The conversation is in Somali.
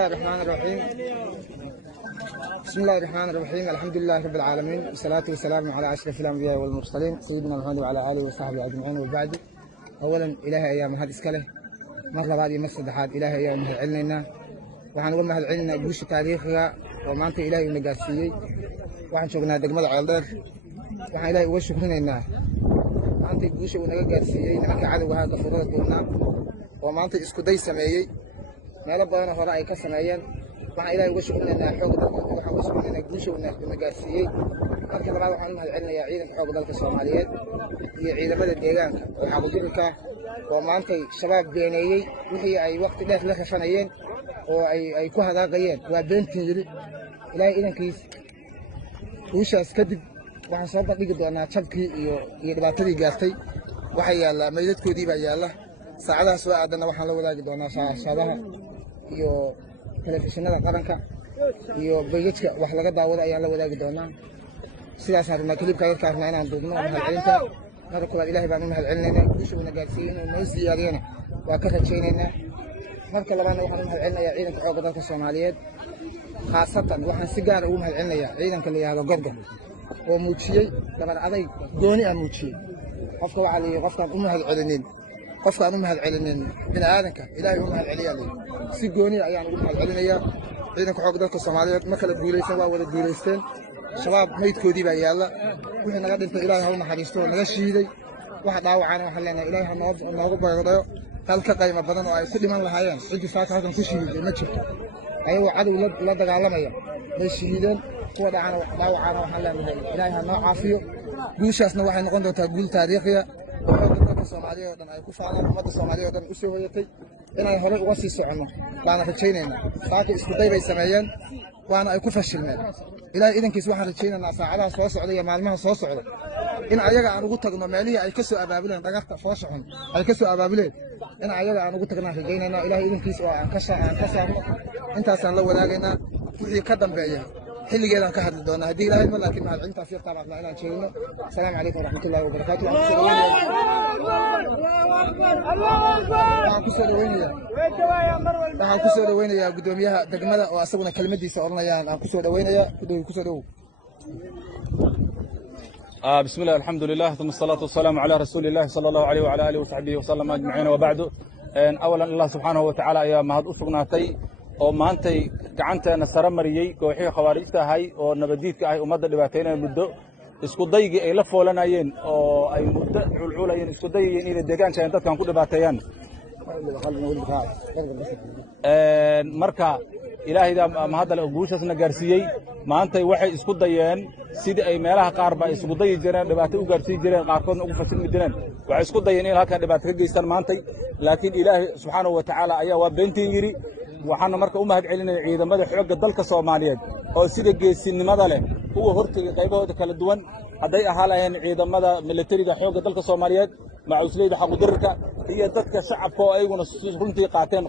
الرحمن الرحيم. بسم الله الرحمن الرحيم. الحمد لله رب العالمين، والصلاة والسلام على أشرف الأنبياء والمرسلين سيدنا محمد وعلى آله وصحبه أجمعين. وبعد، أولا إلهي أيام هذا إسكاله مرة بعد يمسد حاد إلهي أيام مهل علنا وحنقول مهل علنا جوش تاريخها وما أنت إلهي ونقاسيي وحن شغلنا دقمة عالدر وحن إلهي وشكرنا إنه ما أنت جوش ونقاسيي نحكي عدو هذا فرصة قلنا وما أنت إسكودي سمايي ما ربنا هراء كسمايان waxaan ilaahay uga shukrinayna xoogga dalka waxaan uga shukrinayna guusha uu gaarsiiyay markii labaad waxaan u mahadcelinayaa ciidanka xoogga dalka Soomaaliyeed iyo ciidamada deegaanka oo xaquuqdirka oo maanta shabaab beeneeyay wixii ay waqti dheer la khashanayeen oo ay ku hadaaqayeen waa beentiin yiri ilaahay idankiis guushaas kadib waxaan soo bandhigi doonaa jabkii iyo dhibaatadii gaartay waxa yaala meydadkoodii baa yaala saacadaas waa aadana waxaan la wadaagi doonaa shaashadaha iyo telefishinada qaranka iyo bayjka wax laga daawado ayaan la wadaagi doonaa sidaas arna klibka yarka arna inaan duubno mahadcelinta marka koowaad ilaahay baan u mahadcelinaynaa guusha uu gaarsiiyay inuu noo siyaadiyana waa ka rajaynaynaa marka labaadna waxaan u mahadcelinayaa ciidanka xoogga dalka Soomaaliyeed khaasatan waxaan si gaar ah ugu mahadcelinayaa ciidanka la yiraahdo Gorgor oo muujiyay dabar aday gooni aan muujiyay qofka waxa la yiraahdo qofkaan u mahadcelinin bini'aadanka ilaahay u mahadceliyay si gooni ayaan ugu mahadcelinayaa ciidanka xoogga dalka Soomaaliyeed ma kala guuleysay waa wada guuleysteen shabaab meydkoodii baa yaala wixii naga dhintay ilaahay ha u naxariisto naga shiiday waxa dhaawacana waxaan leenahay ilaahay ha noogu baydhayo halka qayma badan oo ay ku dhiman lahaayeen cidii saaka halkan ku shiiday ma jirto ayagoo cadow la dagaalamaya bay shiideen kuwa dhaawacana waxaan leenahay ilaahay ha noo caafiyo guushaasna waxay noqon doontaa guul taariikhiya Soomaaliyeed oo dhan ay ku faanaan ummadda Soomaaliyeed oo dhan u soo hoyatay inay hore uga sii socono baana rajaynaynaa saaka isku day bay sameeyeen waana ay ku fashilmeen ilaahay idankiis waxaan rajaynaynaa saacadaha soo socda iyo maalmaha soo socda in ayaga aan ugu tagno meelihii ay ka soo abaabuleen dhagarta fooshaxun ay ka soo abaabuleen in ayaga aan ugu tagno rajaynaynaa ilaahay idankiis oo aan ka saarno intaasaan la wadaagaynaa wixii ka dambeeya xilligeedaan ka hadli doonaa haddii ilaahay ma laakiin mahadcelintaas yartaa baan rabnaa inaan sheegno asalaamu calaykum waraxmatullaahi wabarakaatu waxaan ku soo dhaweynayaa guddoomiyaha degmada oo asaguna kelmadiisa oranayaan aan ku soo dhaweynayaa ku soo dhawow بسم الله الحمد لله ثم الصلاة والسلام على رسول الله صلى الله عليه وعلى آله وصحبه وسلم أجمعين وبعد أولا الله سبحانه وتعالى يا مهد أسقناتي oo maantay gacanteena sare mariyay kooxii khawaarijta ahay oo nabadiidka ahay ummadda dhibaataynaya muddo isku daygii ay la foolanayeen oo ay muddo culculayeen isku dayayeen inay deegaanka ay dadkan ku dhibaateeyaan marka ilaahayda ma hadda guushaasna gaarsiiyay maantay waxay isku dayeen sidii ay meelaha qaar ba isku dayi jireen dhibaato u gaarsiin jireen qaarkoodna ugu fashilmi jireen waxay isku dayeen in halkan dhibaato ka geystaan maantay laakiin ilaahay subxaanahu wa tacaala ayaa waa beentiin yiri waxaana marka u mahadcelinaya ciidamada xoogga dalka Soomaaliyeed oo sida geesinimada leh ugu hortagay qaybahooda kala duwan haday ahaayeen ciidamada militariga xoogga dalka Soomaaliyeed macusleyda xaquuqdirka iyo dadka shacabka oo ayaguna runtii qaateen